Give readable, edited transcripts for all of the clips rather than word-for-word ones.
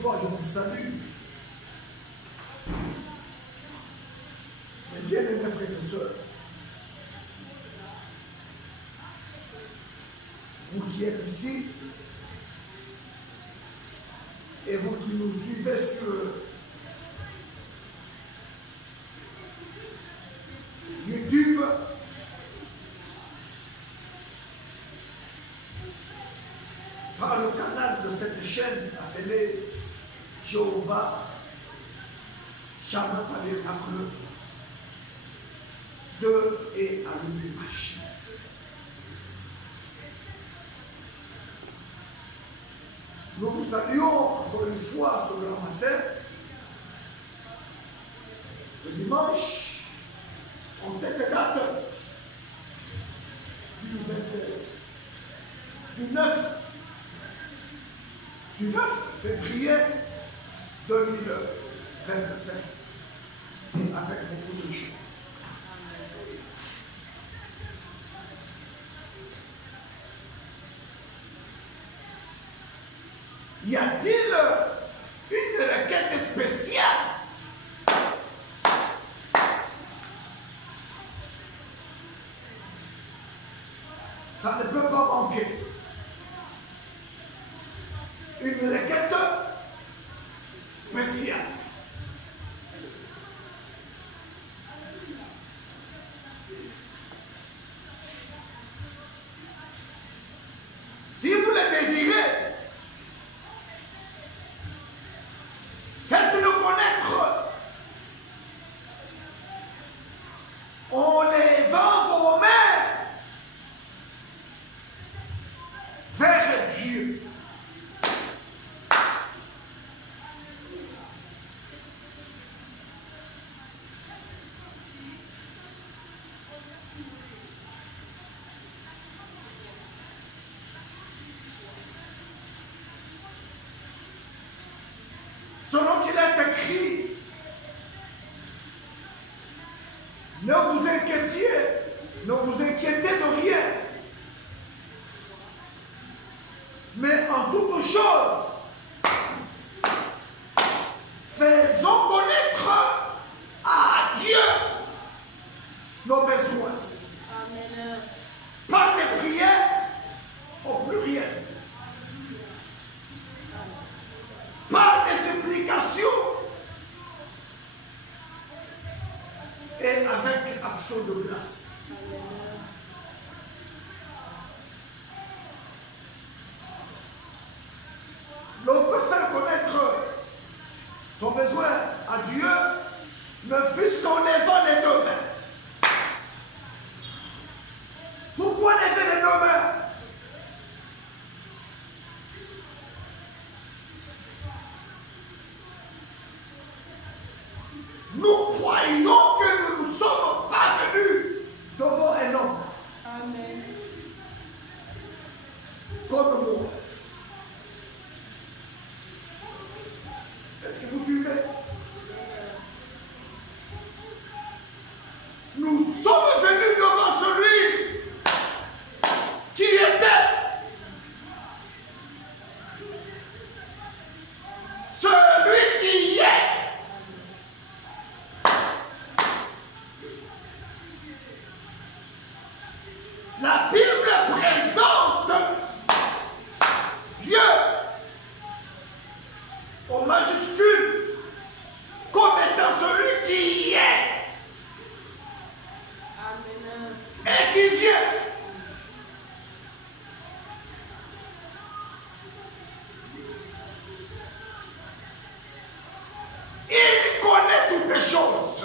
fois, je vous salue. Mes bien-aimés frères et sœurs, vous qui êtes ici, et vous qui nous suivez sur YouTube, par le canal de cette chaîne appelée Jéhovah Shammah Tabernacle de et Allumage. Nous vous saluons encore une fois ce grand matin, ce dimanche, en cette date du 9 février 2027, avec beaucoup de joie. Y a-t-il une requête spéciale? Ça ne peut pas manquer. Une requête spéciale. Si vous le désirez, faites-le connaître. En levant vos mains vers Dieu. Selon qu'il est écrit, ne vous inquiétez de rien, mais en toute chose, faisons connaître à Dieu nos besoins. Amen. Par des prières au pluriel, par des supplications et avec action de grâce. L'on peut faire connaître son besoin à Dieu, ne fût-ce qu'en levant les deux mains. Pourquoi lever les deux mains? Nous croyons que nous ne sommes pas venus devant un homme. Amen. Comme moi. Est-ce que vous suivez? Nous sommes venus devant celui qui était, celui qui est. La Bible présente Dieu au majuscule comme étant celui qui est Amen. et qui vient. Il connaît toutes les choses.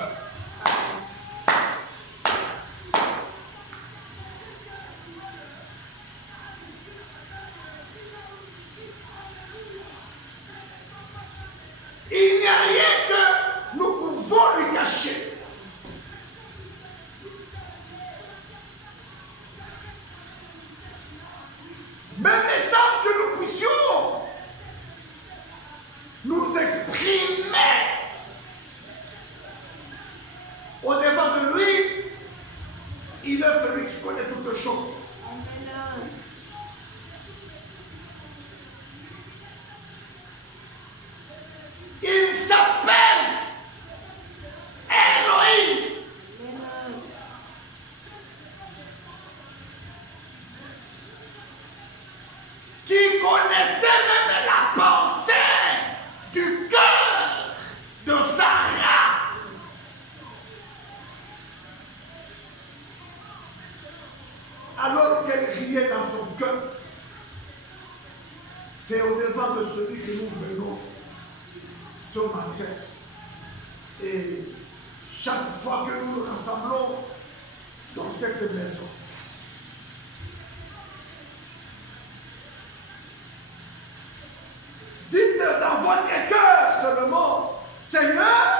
Il n'y a rien que nous pouvons lui cacher. connaissait même la pensée du cœur de Sarah. Alors qu'elle riait dans son cœur, c'est au devant de celui que nous venons ce matin. Et chaque fois que nous nous rassemblons dans cette maison, dites dans votre cœur seulement, Seigneur,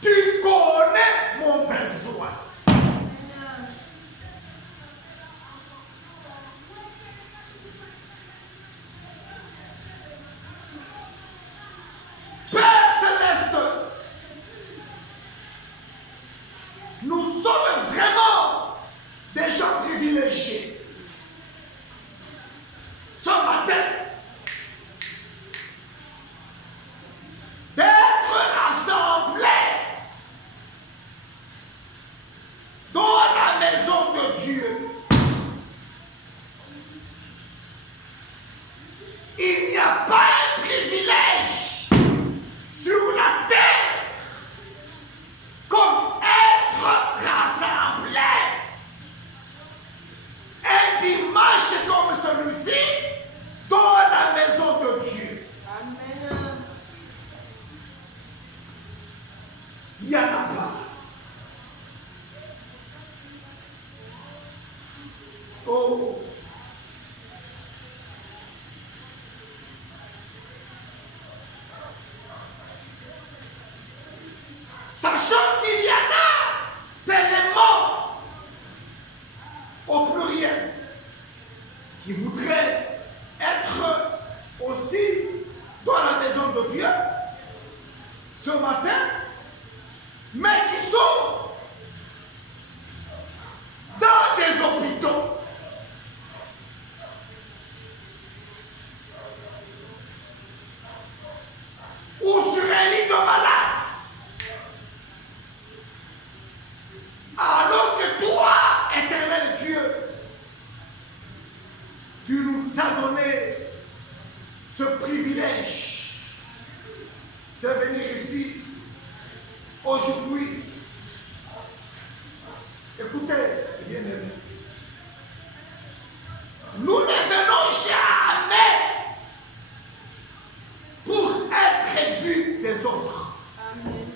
tu connais mon besoin. Père céleste, nous sommes vraiment des gens privilégiés. Ce matin, d'être rassemblés dans la maison de Dieu. Il n'y a pas un privilège sur la terre comme être rassemblé. Un dimanche comme celui-ci dans la maison de Dieu. Amen. Il n'y en a pas. Oh. Sachant qu'il y en a tellement au pluriel qui voudraient être aussi dans la maison de Dieu ce matin, mais qui sont dans des hôpitaux. Ou sur un lit de malade. Alors que toi, éternel Dieu, tu nous as donné ce privilège de venir ici aujourd'hui. Écoutez, bien-aimés, nous ne venons jamais pour être vus des autres. Amen.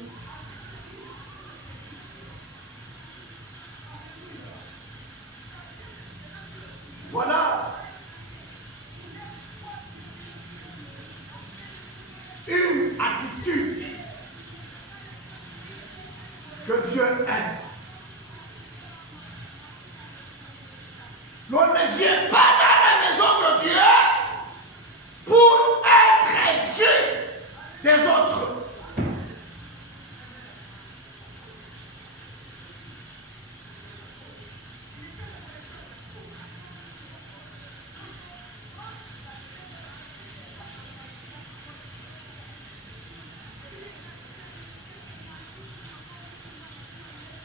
Voilà une attitude que Dieu aime. L'on ne vient pas dans la maison de Dieu pour être vu des autres.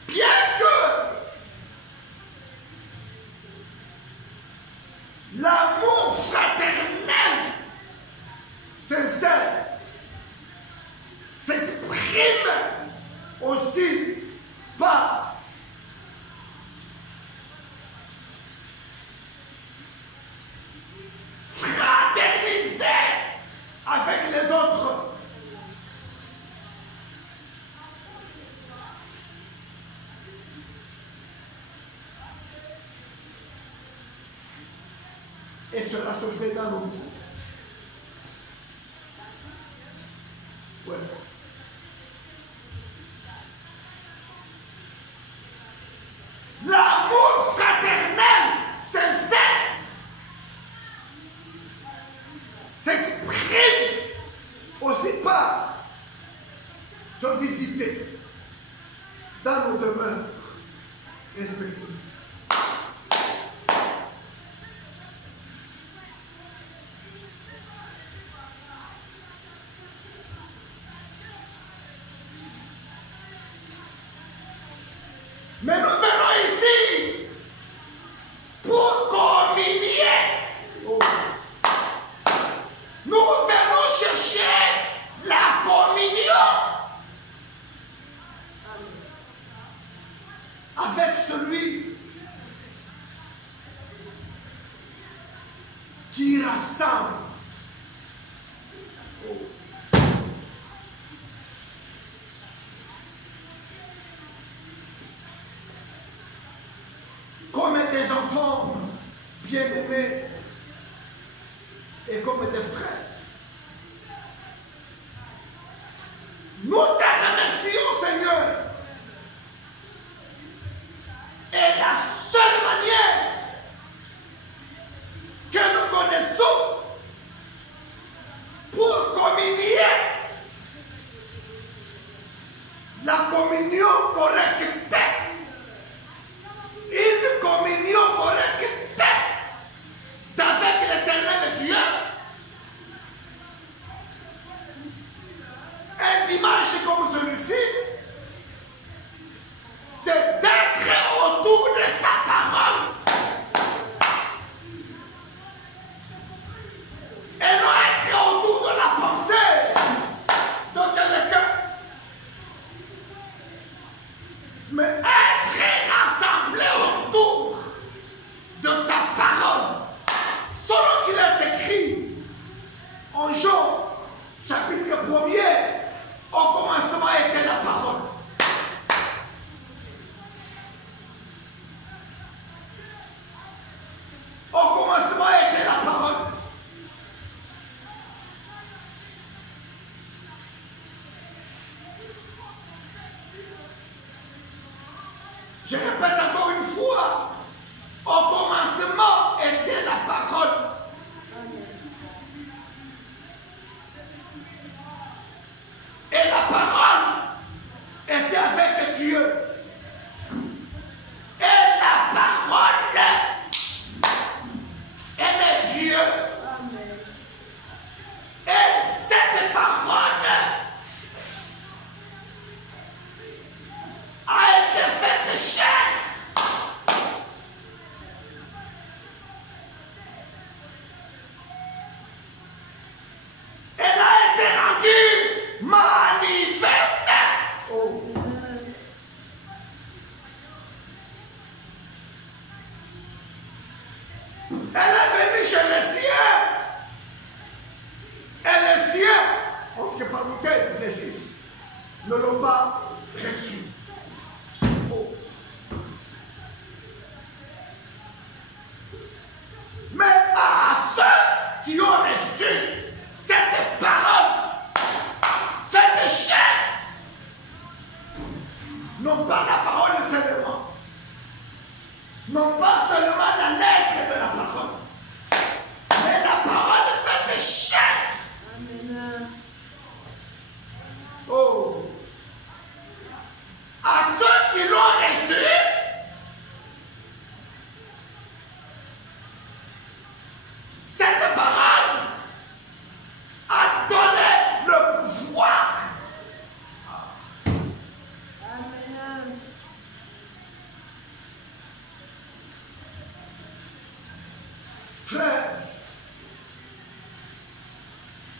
Bien que l'amour fraternel sincère s'exprime aussi par fraterniser avec les autres. Et cela se fait dans nos maisons. Ouais. L'amour fraternel sincère s'exprime aussi par se visiter dans nos demeures respectives. Mais nous venons ici pour communier. Oh. qui rassemble. Comme des enfants bien-aimés et comme des frères. Nous te remercions, Seigneur. Et la seule manière que nous connaissons pour communier, la communion correcte, une communion correcte avec l'Éternel Dieu, un dimanche comme celui-ci, c'est d'être autour de sa parole. Et non être autour de la pensée de quelqu'un. Mais être rassemblé autour de sa parole. Selon qu'il est écrit en Jean, chapitre 1er, au commencement était la parole. Au commencement était la parole. Je répète encore une fois, au commencement était la parole. Et la parole était avec Dieu. Et la parole, elle est Dieu. Amen. Et cette parole a été faite chair. Elle a été rendue manifeste. Oh. Elle est venue chez les siens. Et les siens, entre parenthèses, les juifs, ne l'ont pas reçu. Oh. Mais à ceux qui ont reçu cette parole, cette chair, non pas la parole seulement, non pas seulement la lettre de la parole, mais la parole faite chair. Amen. Oh. À ceux qui l'ont reçu, cette parole a donné le pouvoir. Amen. Frère,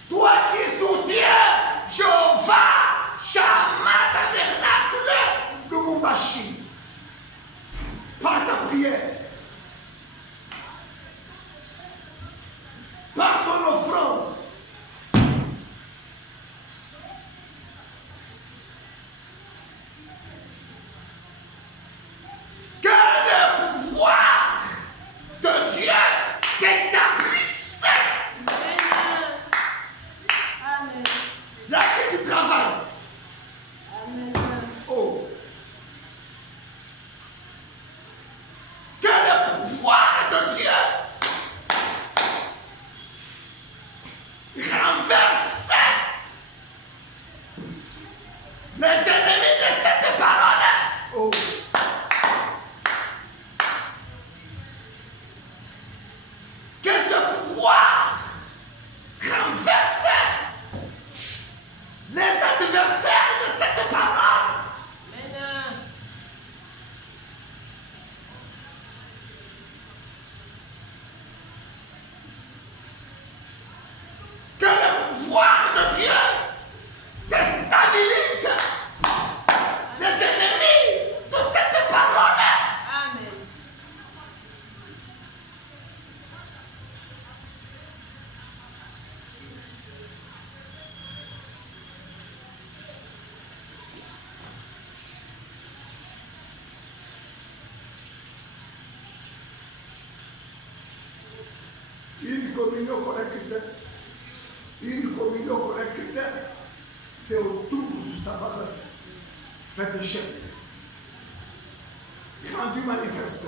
toi qui soutiens Jéhovah, Shammah, Tabernacle, Lubumbashi, par ta prière, par ton offrande, que le pouvoir de Dieu t'éteint. Une communion correcte, c'est autour de sa valeur. Faites échec. Rendu manifeste.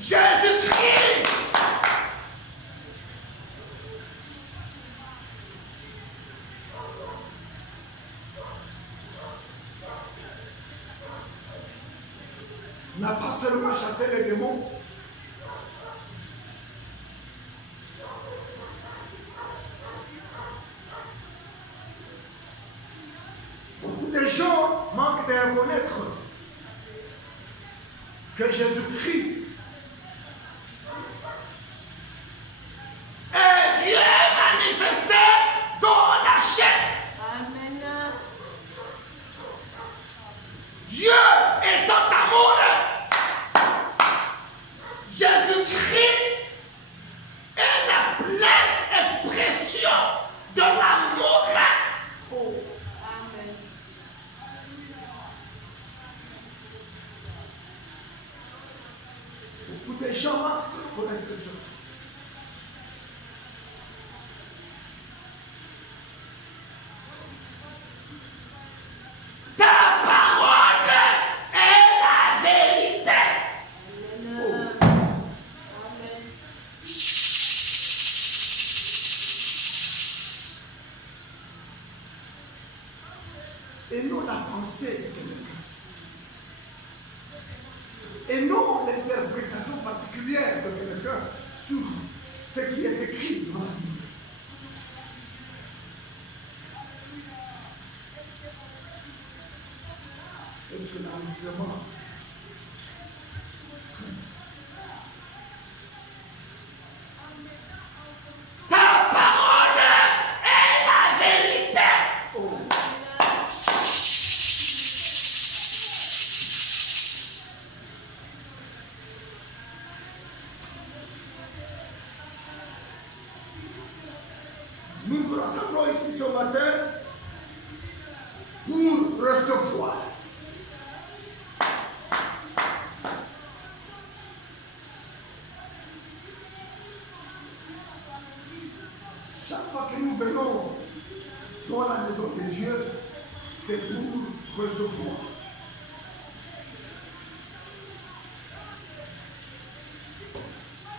Jésus-Christ n'a pas seulement chassé les démons, beaucoup de gens manquent de reconnaître que Jésus-Christ est Dieu manifesté dans la chair. Amen. Dieu est dans amour. Jésus-Christ est la pleine expression de l'amour. Oh. Amen. Beaucoup de gens manquent de connaître ça. Ta parole est la vérité. Amen. Amen. Et non la pensée de quelqu'un. Et non l'interprétation particulière de quelqu'un sur ce qui est écrit dans la Bible. Est-ce que l'enregistrement ta parole est la vérité. Oh. Nous nous rassemblons ici ce matin pour recevoir. Chaque fois que nous venons dans la maison de Dieu, c'est pour recevoir.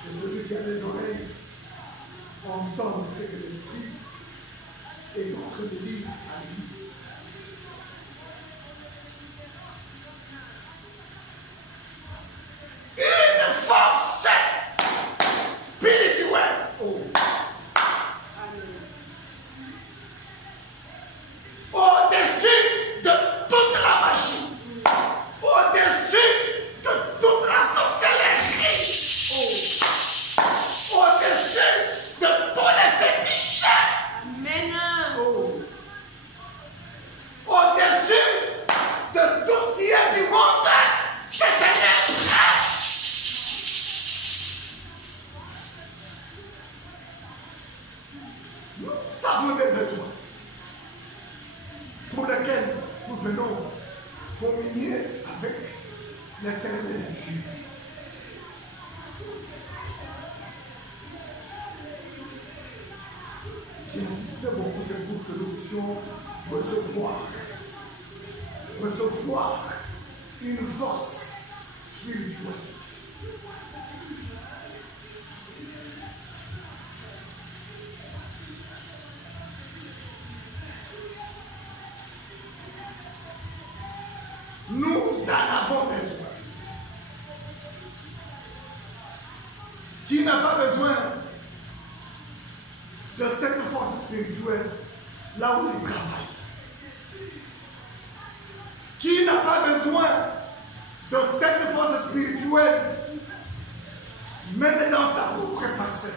Que celui qui a des oreilles entende ce que l'Esprit est en train de dire à l'Église. Une force spirituelle. Oh. Au-dessus de toute la magie, au-dessus de toute la sorcellerie, au-dessus de tous les fétiches, Amen. au-dessus de tout ce qui est du monde des ténèbres. Nous avons des besoins pour lesquels nous venons communier avec l'éternel Dieu. J'insiste beaucoup, c'est pour que nous puissions recevoir une force spirituelle. Nous en avons besoin. Qui n'a pas besoin de cette force spirituelle là où il travaille? Qui n'a pas besoin de cette force spirituelle même dans sa propre passé?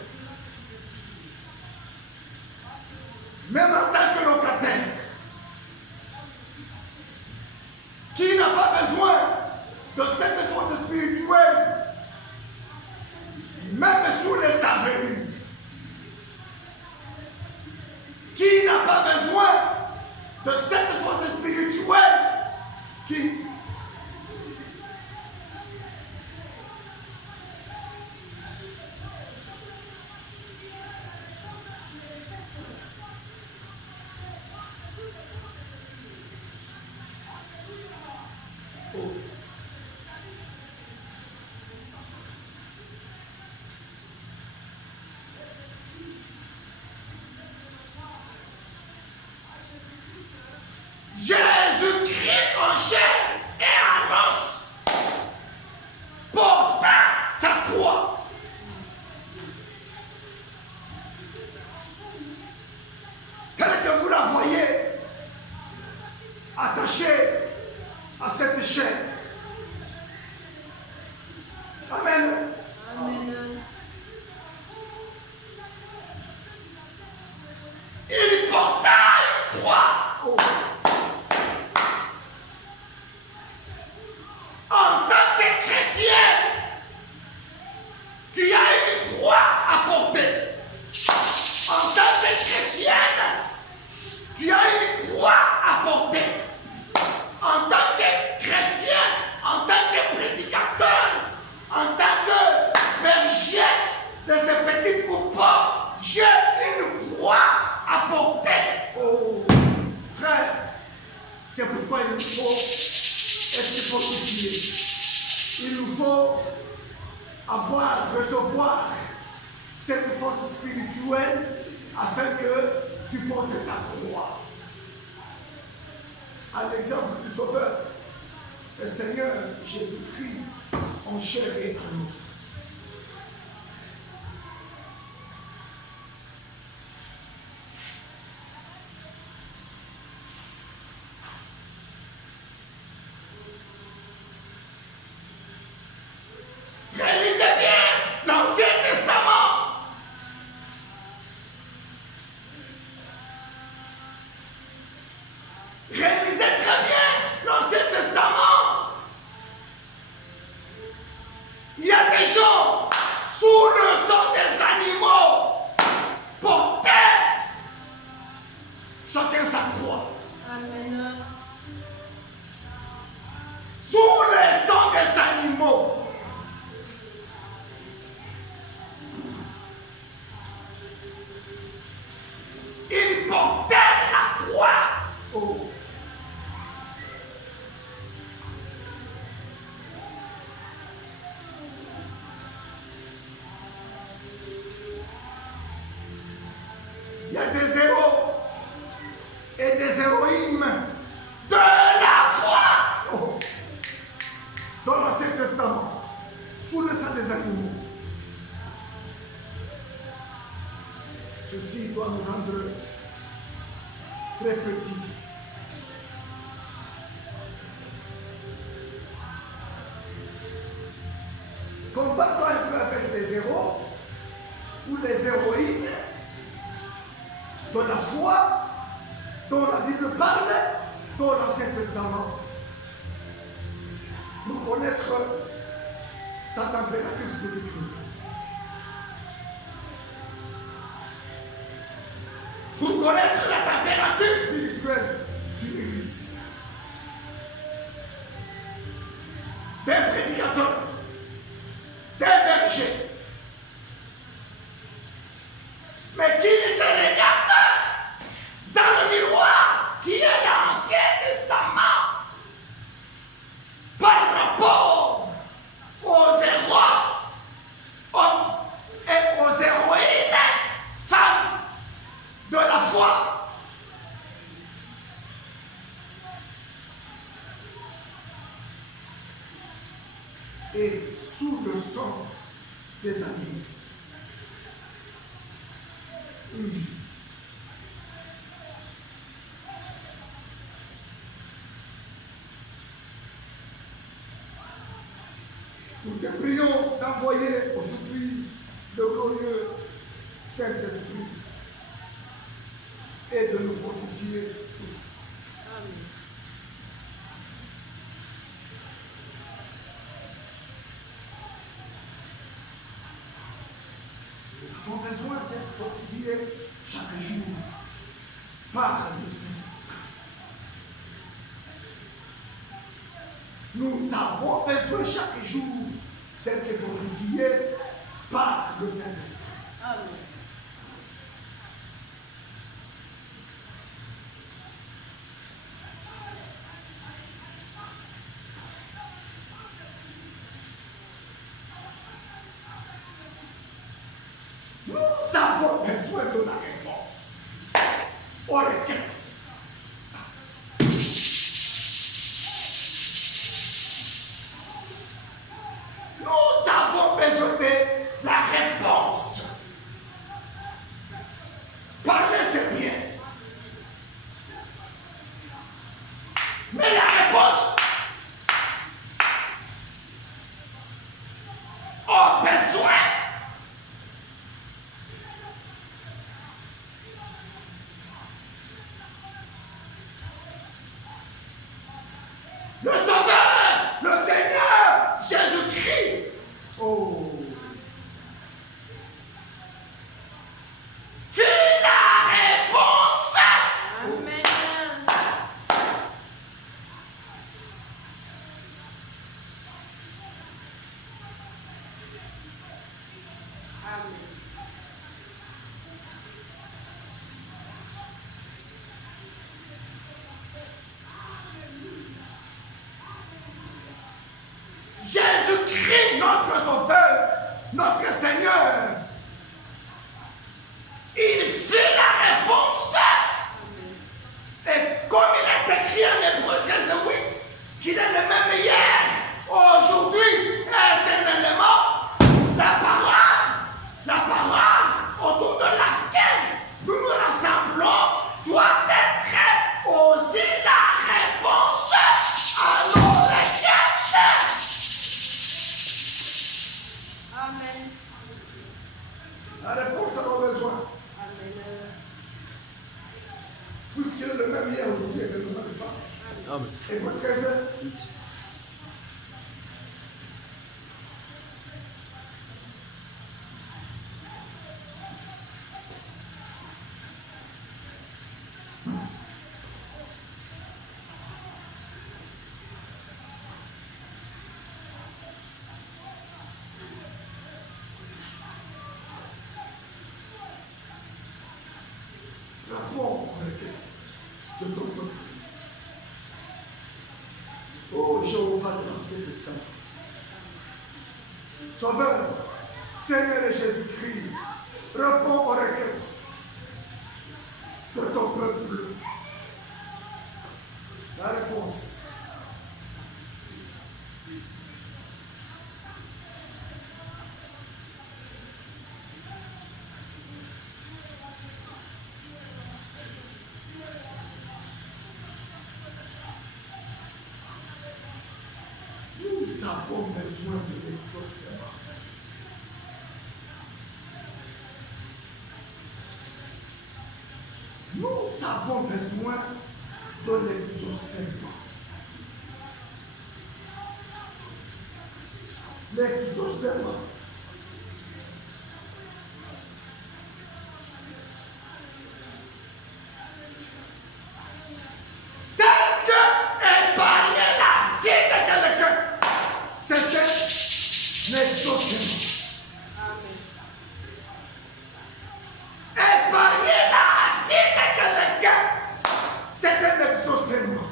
Même en tant que locataire. Qui n'a pas besoin de cette force spirituelle même sous les avenues? Qui n'a pas besoin de cette force spirituelle Qui? Oh. Jésus-Christ en chair et en os porta sa croix. Tel que vous la voyez attachée à cette chair. Amen. Amen. Il porta une croix. Oh. En tant que chrétien, tu as une croix à porter. En tant que chrétienne, tu as une croix à porter. En tant que chrétien, en tant que prédicateur, en tant que berger de ces petits troupeaux, j'ai une croix à porter. Oh, frère, c'est pourquoi il nous faut être fortifiés. Il nous faut recevoir cette force spirituelle afin que tu portes ta croix. À l'exemple du Sauveur, le Seigneur Jésus-Christ en chair et en os. Réalisez bien l'Ancien Testament. Réalisez très bien l'Ancien Testament. Il y a des gens sous le sang des animaux portaient chacun sa croix. Amen. Sous le sang des animaux. Il portait la croix. Oh. Il y a des héros et des héroïnes de la foi. Oh. Dans l'Ancien Testament, sous le sang des animaux. Ceci doit nous rendre très petits. Combattons un peu avec les héros ou les héroïnes de la foi dont la Bible parle dans l'Ancien Testament. Pour connaître ta température spirituelle. Pour connaître la température spirituelle du Église. Des prédicateurs, des bergers, mais qui se regardent dans le miroir qui est l'Ancien Testament par rapport aux héros et aux héroïnes femmes de la foi. Et sous le sang des animaux. Nous te prions d'envoyer aujourd'hui le glorieux Saint-Esprit et de nous fortifier tous. Amen. Nous avons besoin d'être fortifiés chaque jour par le Saint-Esprit. Nous avons besoin chaque jour d'être fortifiés par le Saint-Esprit. Amen. Nous avons besoin de la réponse aux requêtes. Nous avons besoin de la réponse. Parler, c'est bien. Mais la réponse aux besoins. Le Sauveur, le Seigneur, Jésus-Christ. Oh. C'est la réponse. Amen. Amen. Jésus-Christ, notre Sauveur, notre Seigneur, il fait la réponse. Et comme il est écrit en Hébreu 13:8, qu'il est le même hier, aujourd'hui et éternellement, la parole autour de laquelle nous nous rassemblons doit être aussi la réponse à nos requêtes. Amen. La réponse à nos besoins. Amen. Puisqu'il est le même hier, aujourd'hui et éternellement, n'est-ce pas? Amen. Hébreu 13. Rapport aux requêtes de ton peuple. Oh Jéhovah de l'ancien testament. Sauveur, Seigneur et Jésus-Christ, réponds aux requêtes de ton peuple. La réponse. Nous avons besoin de l'exaucement. Nous avons besoin de l'exaucement. L'exaucement. Tel que épargner la vie de quelqu'un, c'est un exaucement. Amen. Épargner la vie de quelqu'un, c'est un exaucement.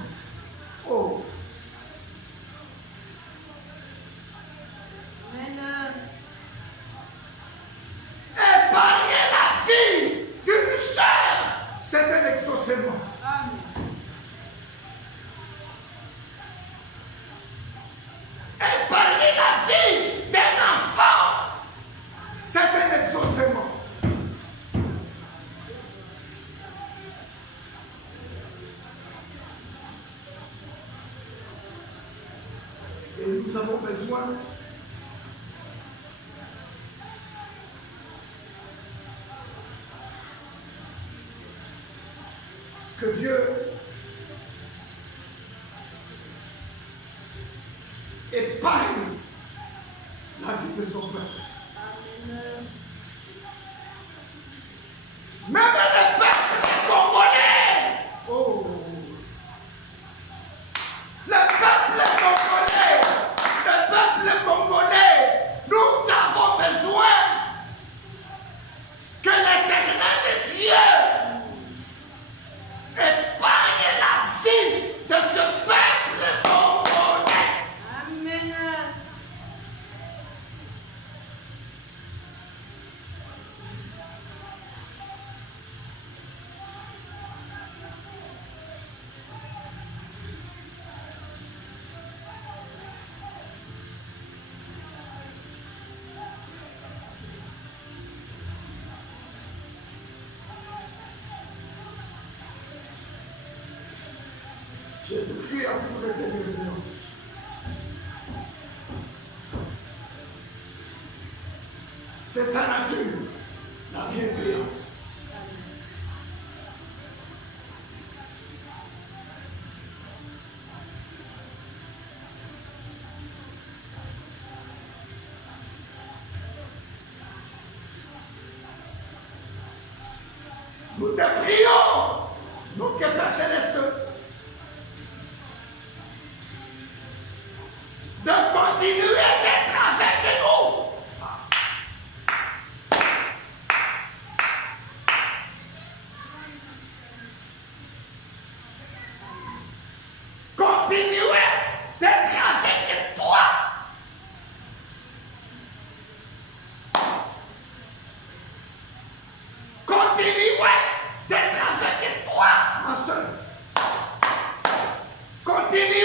Oh, Amen. épargner la vie d'une sœur, c'est un exaucement. Amen. Épargner la vie d'un enfant, c'est un exaucement. Et nous avons besoin que Dieu épargne la vie de son peuple. Amen. Même le peuple congolais. Oh. Le peuple congolais. Jésus-Christ a toujours été bienveillant. C'est sa nature, la bienveillance. Nous te prions, notre Père Céleste, de continuer d'être avec nous. Continuer d'être avec toi. Continuer d'être avec toi, ma soeur. Continuez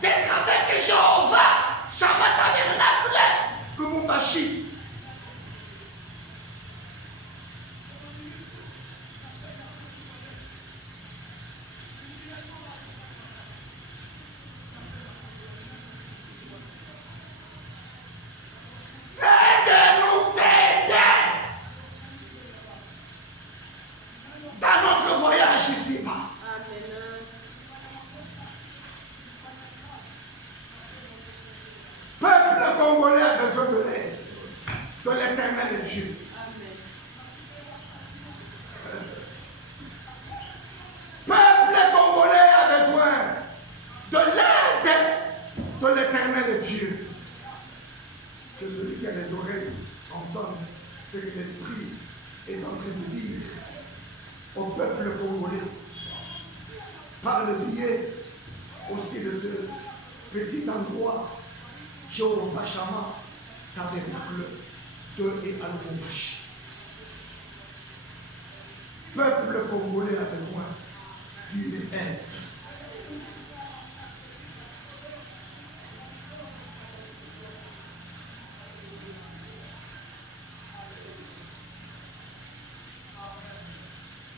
d'être avec Jéhovah, Shama Tabernacle, Lumumbashi. Et de nous aider dans notre voyage ici-bas. Amen. Peuple congolais a besoin de l'aide de l'Éternel Dieu. Amen. Peuple congolais a besoin de l'aide de l'Éternel Dieu. Que celui qui a les oreilles entende ce que l'Esprit est en train de dire au peuple congolais par le biais aussi de ce petit endroit Jéhovah Shama Tabernacle de et à Lubumbashi. Peuple congolais a besoin d'une aide.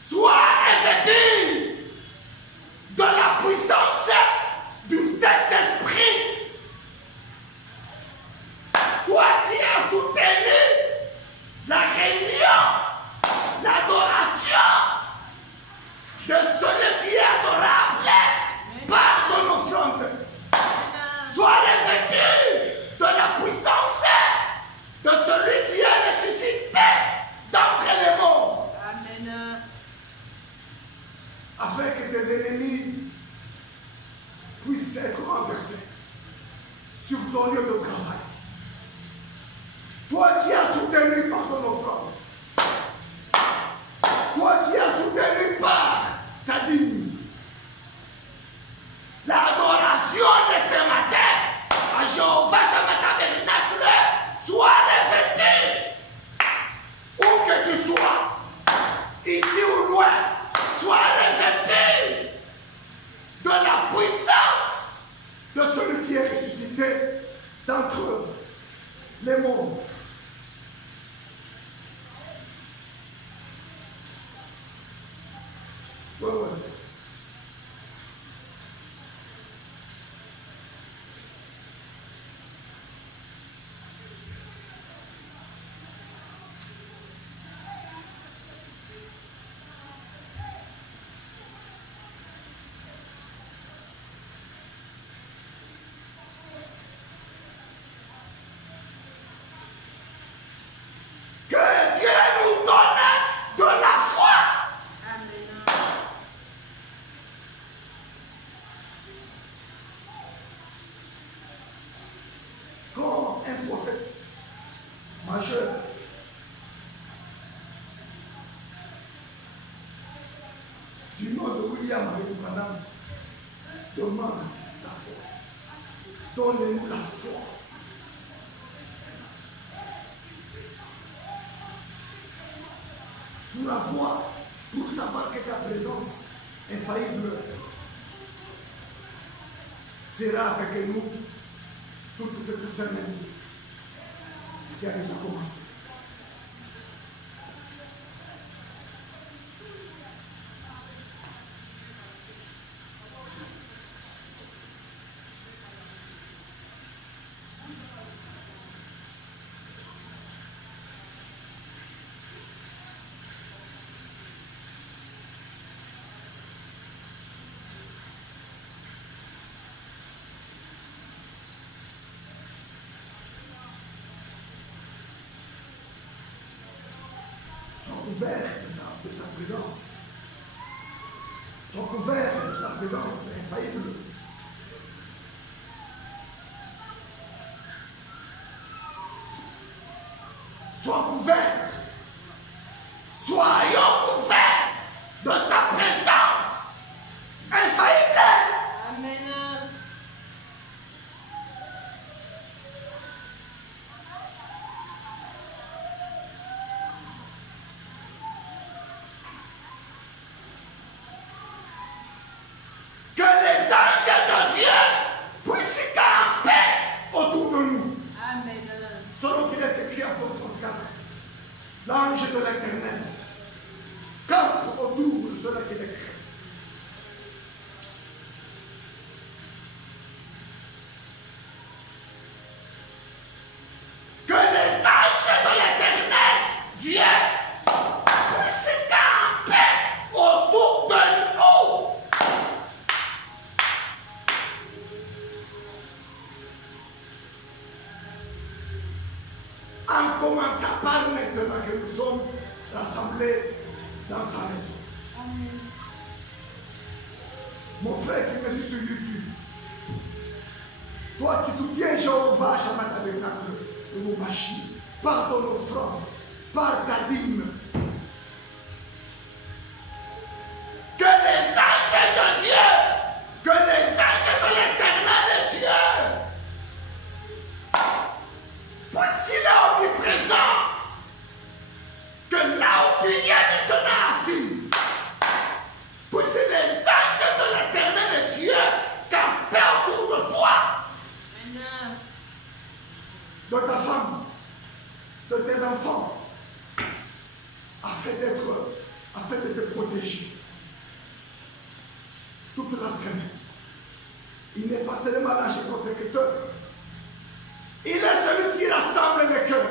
Sois revêtu de la puissance du Saint-Esprit. Toi qui as soutenu la réunion, l'adoration de celui qui est adorable par ton offrande. Sois revêtu de la puissance de celui qui est ressuscité d'entre les morts, Amen. afin que tes ennemis puissent être renversés sur ton lieu de travail. Toi qui as soutenu par ton offrande, toi qui as soutenu par ta dîme, l'adoration de ce matin à Jéhovah Shama Tabernacle soit revêtue où que tu sois, ici ou loin, soit revêtue de la puissance de celui qui est ressuscité d'entre les morts. Ouais, ouais. Que Dieu nous donne de la foi. Amen. Quand un prophète majeur du nom de William Branham demande la foi, donnez-nous la foi. Pour la voir, pour savoir que ta présence infaillible sera avec nous toute cette semaine qui a déjà commencé. couvert de sa présence. Sois couvert de sa présence infaillible. Sois couvert. Soyons couverts de sa présence infaillible. Amen. Que les anges de Dieu puissent camper autour de nous. Amen. Selon qu'il est écrit en Psaume 34, l'ange de l'Éternel campe autour de ceux-là qui les craignent. Que les anges de l'Éternel, Dieu, puissent camper autour de nous. En commençant par maintenant que nous sommes rassemblés dans sa maison. Amen. Mon frère qui me suit sur YouTube, toi qui soutiens Jéhovah, Shabbat Tabernacle, de nos machines, par ton offrande, par ta dîme, que les anges de Dieu, que les anges de l'Éternel Dieu, puisqu'il est omniprésent, que là où tu y es maintenant assis, puissent les anges de l'Éternel Dieu camper autour de toi, Amen. de ta femme, de tes enfants, afin de te protéger toute la semaine. Il n'est pas seulement l'ange protecteur, il est celui qui rassemble les cœurs.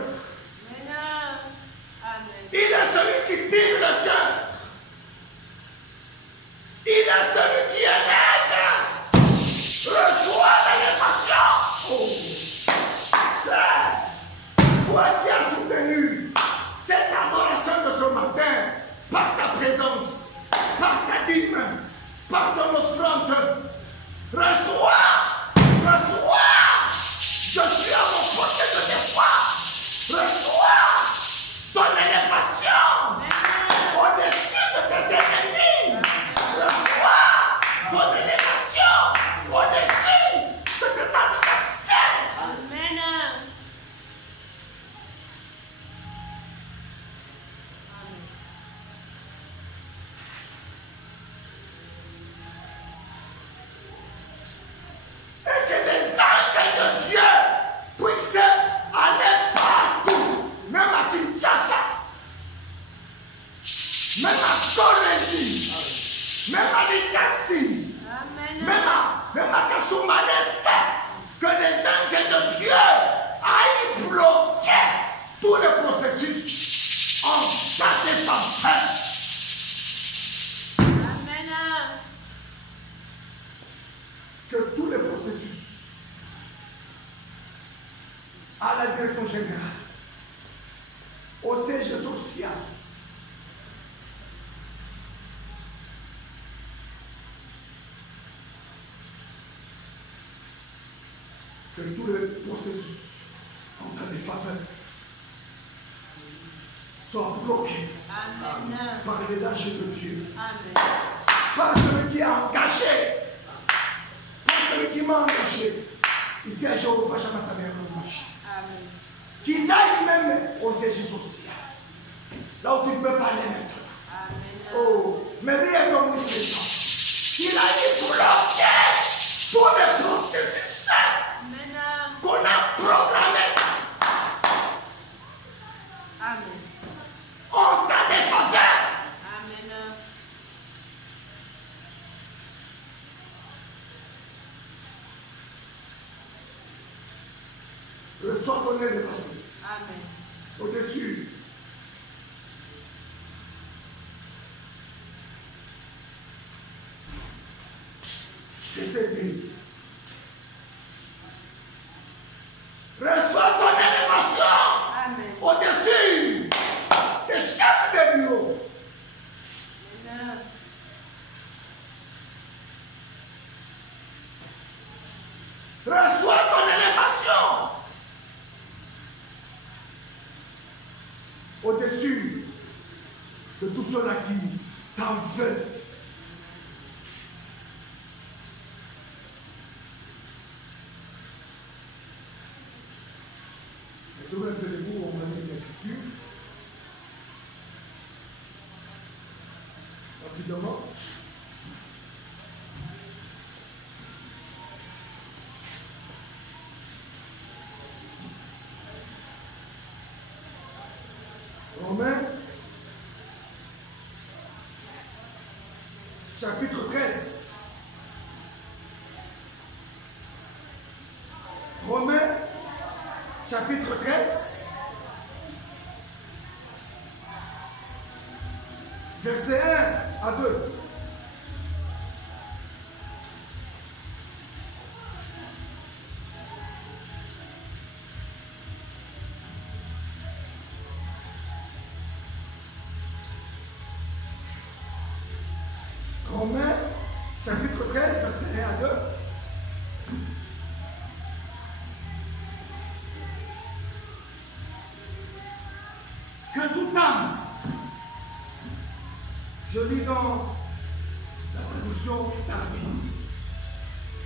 Amen. Amen. Il est celui qui tire le cœur. Il est celui qui élève. Reçois l'élévation. Oh. C'est toi qui as soutenu cette adoration de ce matin par ta présence, par ta dîme, par ton offrande. Reçois. Reçois. Je suis à mon côté de tes foi. Reçois ton élévation au-dessus de tes ennemis. Reçois ton élévation au-dessus de tes adversaires. Amen. Et que les anges de Dieu puissent aller partout, même à Kinshasa, même à Kolési, même à Likasi, Amen. même à Kasoumanès, que les anges de Dieu aillent bloquer tous les processus en cas de tempête. Amen. Que tous les processus à la direction générale, au siège social, que tous les processus en cas de faveur soient bloqués Amen. par les anges de Dieu, Amen. par celui qui a engagé, par celui qui m'a engagé. Ici à Jéhovah, Shabbat Tabernacle, Amen. qu'il aille même au siège social, là où tu ne peux pas aller maintenant. Amen. Oh, mais lui est omniprésent. Qu'il aille bloquer tous les processus Amen. qu'on a programmés Amen. en tas de faveur. Amen. Reçois ton élévation Amen. au-dessus de ces pays. Reçois ton élévation Amen. au-dessus des chefs de bureau. Reçois ton élévation. Au-dessus de tout cela qui t'en veut. Et tout le monde de vous, on va lire l'écriture. Rapidement. Romains, chapitre 13. Romains, chapitre 13, verset 1 à 2. Romains, chapitre 13, verset 1 à 2. Que toute âme, je lis dans la traduction d'Arabie.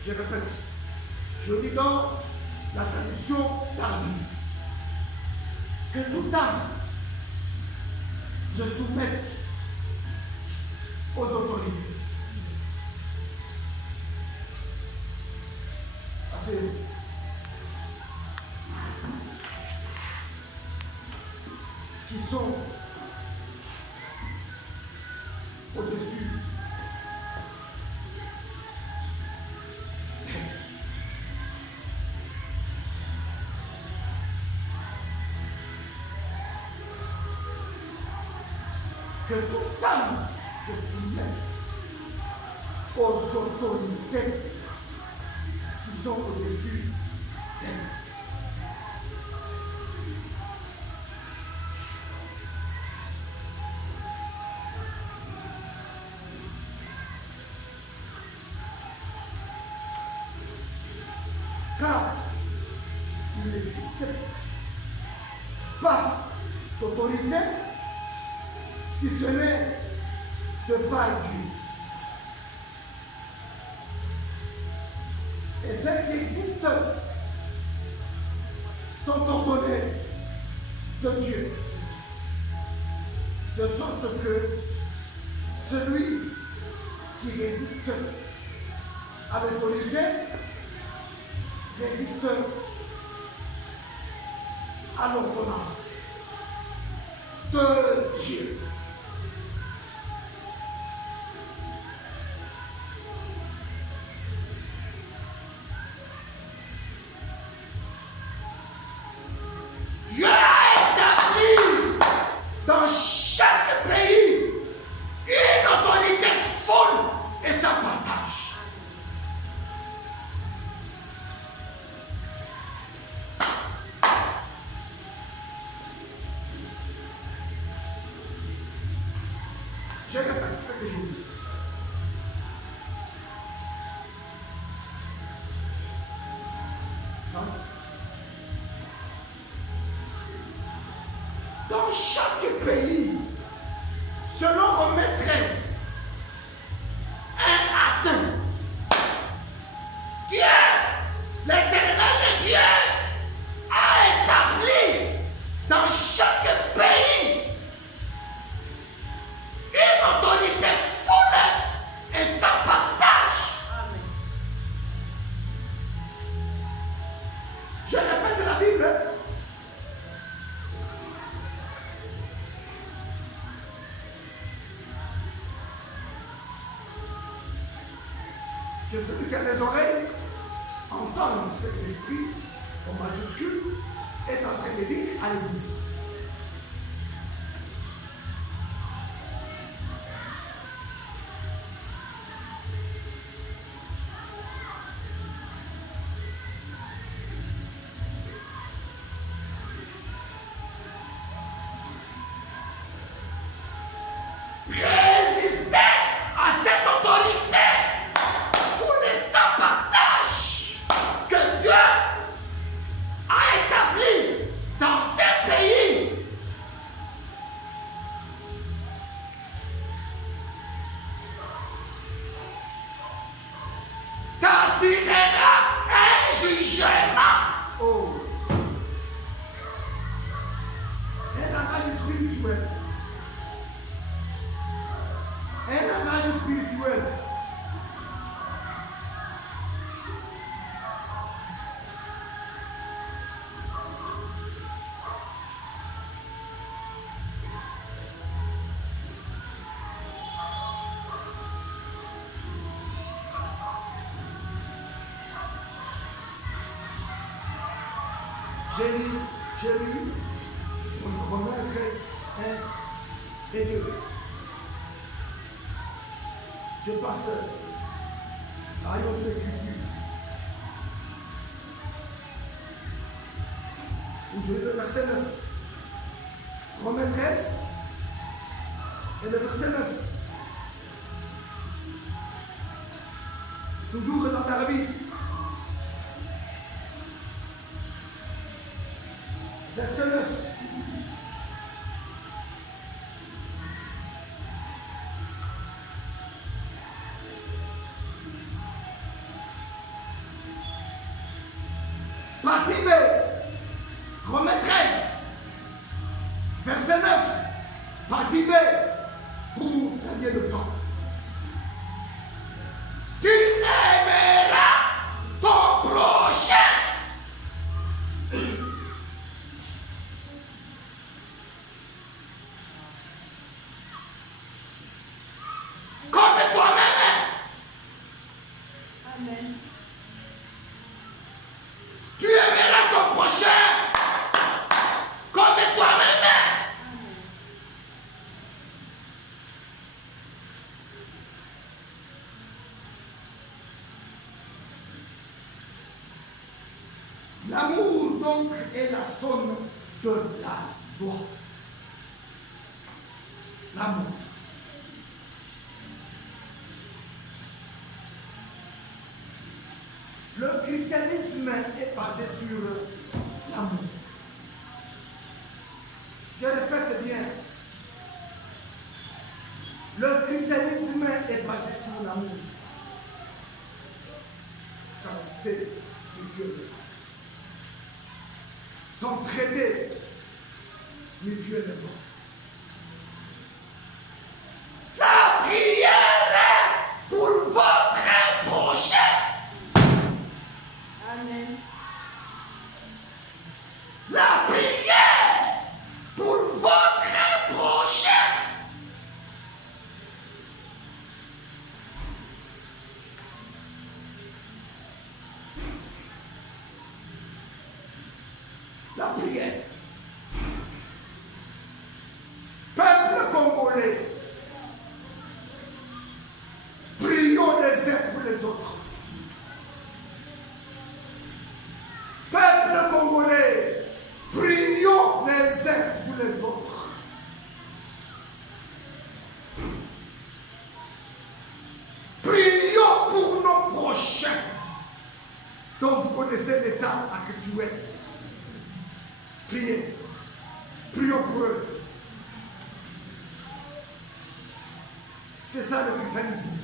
Je répète, je lis dans la traduction d'Arabie. Que toute âme se soumette aux autorités. Assez. Qui sont au-dessus que toute âme se soumette aux autorités qui sont au-dessus d'elle. Car il n'existe pas d'autorité si ce n'est de par Dieu. Et celles qui existent sont ordonnées de Dieu. De sorte que celui qui résiste à l'autorité résiste à l'ordonnance de Dieu. Dieu a établi dans chaque pays une autorité folle et ça partage. Je répète ce que je dis. Ça. Dans chaque pays, selon Romains 13, 1 à 2, Dieu, l'Éternel Dieu, a établi dans chaque pays une autorité folle et sans partage. Amen. Je répète la Bible. Que celui qui a les oreilles entende ce que l'Esprit, en majuscule, est en train de dire à l'Église. Résistez à cette autorité. Vous ne sans partage que J'ai lu Romains 13, 1 et 2. Je passe à une autre écriture. Où je lis le verset 9. Romains 13 et le verset 9. Toujours dans ta Bible. Verset 9. Partie B. Romains 13. Verset 9. Partie B. Pour gagner le temps. Tu aimeras ton prochain. Comme toi-même. Amen. Tu aimeras ton prochain comme toi-même. Amen. L'amour donc est la somme de la loi. L'amour. Le christianisme est basé sur l'amour. Je répète bien. Le christianisme est basé sur l'amour. S'assister mutuellement. S'entraider mutuellement. La prière pour votre prochain. Amen. La prière pour votre prochain. La prière. Peuple congolais, prions les uns pour les autres. Peuple congolais, prions les uns pour les autres. Prions pour nos prochains, dont vous connaissez l'état actuel. Priez. Prions pour eux. C'est ça le christianisme.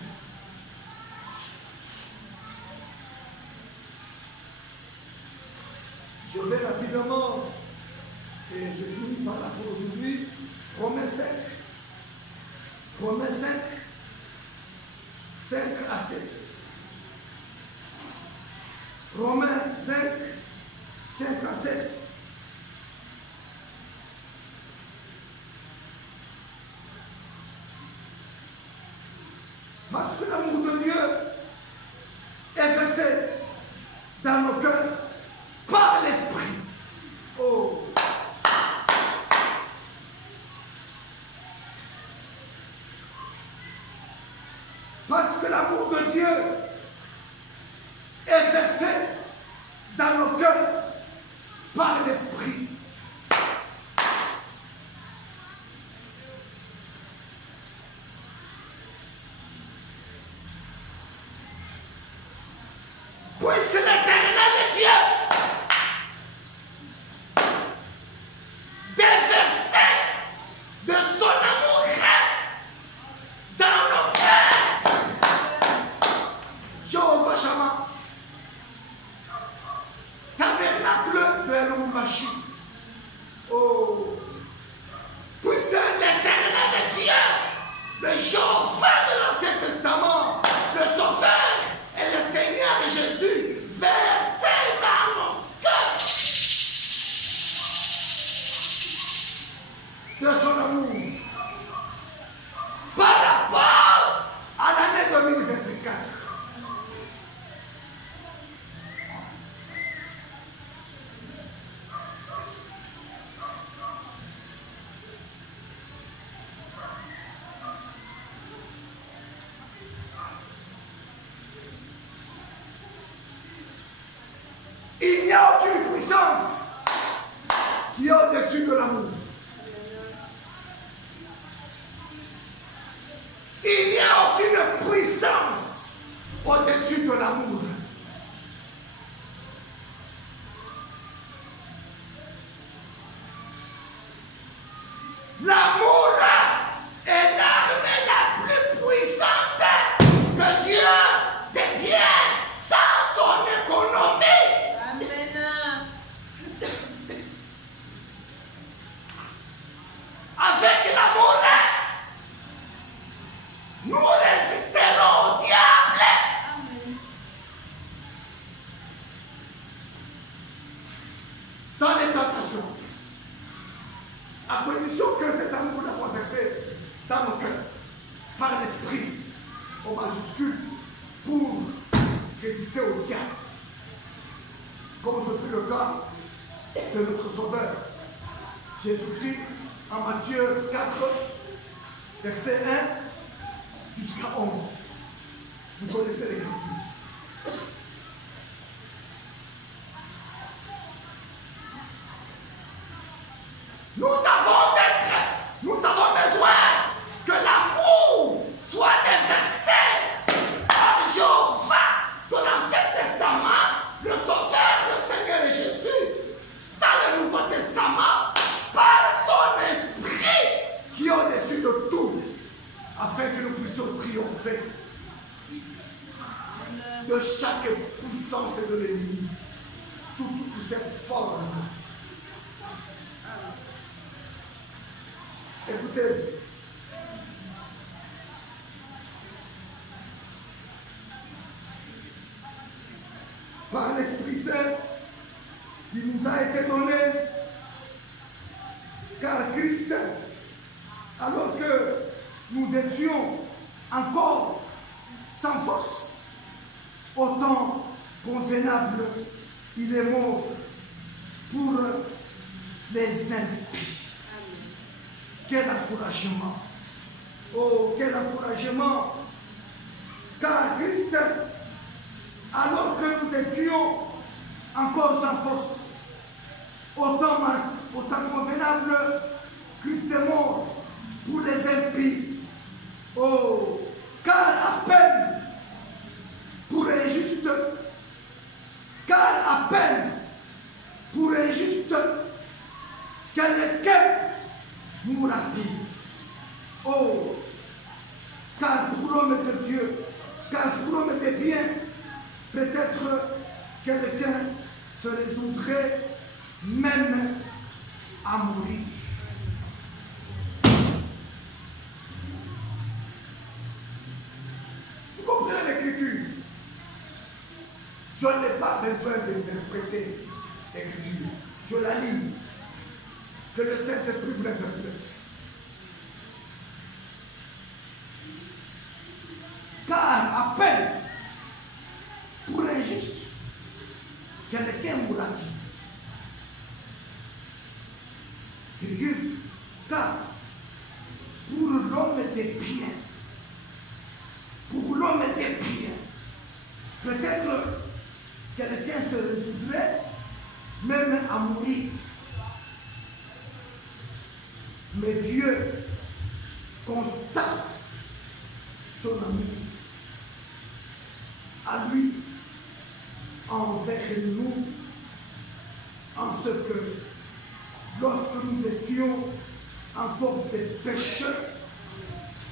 Je vais rapidement, et je finis par là pour aujourd'hui, Romains 5. Romains 5, 5 à 7. Romains 5, 5 à 7. Parce que l'amour de Dieu est versé dans nos cœurs par l'Esprit. Oh! Parce que l'amour de Dieu est versé dans nos cœurs par l'Esprit. Puisse l'Éternel Dieu déverser de son amour dans nos cœurs. Jéhovah Shammah, tabernacle de Elohim. Oh, puisse l'Éternel Dieu, le Jéhovah de l'Ancien Testament, le Sauveur et le Seigneur Jésus, verser dans nos cœurs de son amour par rapport à l'année 2024. a aucune puissance qui est au-dessus de l'amour. Il n'y a aucune puissance au-dessus de l'amour. L'amour est l'arme la plus puissante que Dieu détient dans son économie. Amen. Avec l'amour, nous résisterons au diable. Amen. Dans les tentations, à condition que cet amour-là soit versé dans nos cœurs, par l'esprit, au majuscule, pour résister au diable. Comme ce fut le cas de notre Sauveur, Jésus-Christ, en Matthieu 4, verset 1 jusqu'à 11. Vous connaissez l'Écriture. Nous avons besoin que l'amour soit déversé par Jéhovah de l'Ancien Testament, le Sauveur, le Seigneur et Jésus, dans le Nouveau Testament, par son esprit qui est au-dessus de tout, afin que nous puissions triompher de chaque puissance de l'ennemi, sous toutes ses formes. Écoutez, par l'Esprit Saint qui nous a été donné, car Christ, alors que nous étions encore sans force, au temps convenable, il est mort pour les impies. Quel encouragement! Oh, quel encouragement! Car Christ, alors que nous étions encore sans force, au temps convenable, Christ est mort pour les impies. Oh, car à peine pour les justes, car à peine pour les justes, quelqu'un mourra-t-il. Oh, car pour l'homme de Dieu, car pour l'homme de bien, peut-être quelqu'un se résoudrait même à mourir. Vous comprenez l'Écriture? Je n'ai pas besoin d'interpréter l'Écriture. Je la lis. Que le Saint-Esprit vous l'interprète. Car à peine pour l'injuste, quelqu'un mourra-t-il. Virgule. Car pour l'homme des biens, peut-être quelqu'un se résoudrait même à mourir. Mais Dieu constate son amour à lui envers nous, en ce que lorsque nous étions encore des pécheurs,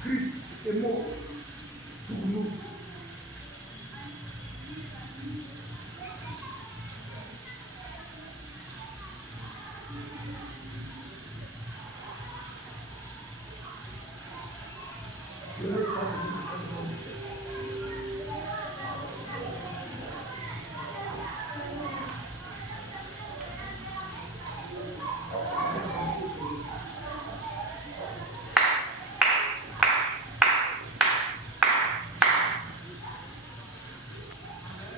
Christ est mort pour nous. Je vais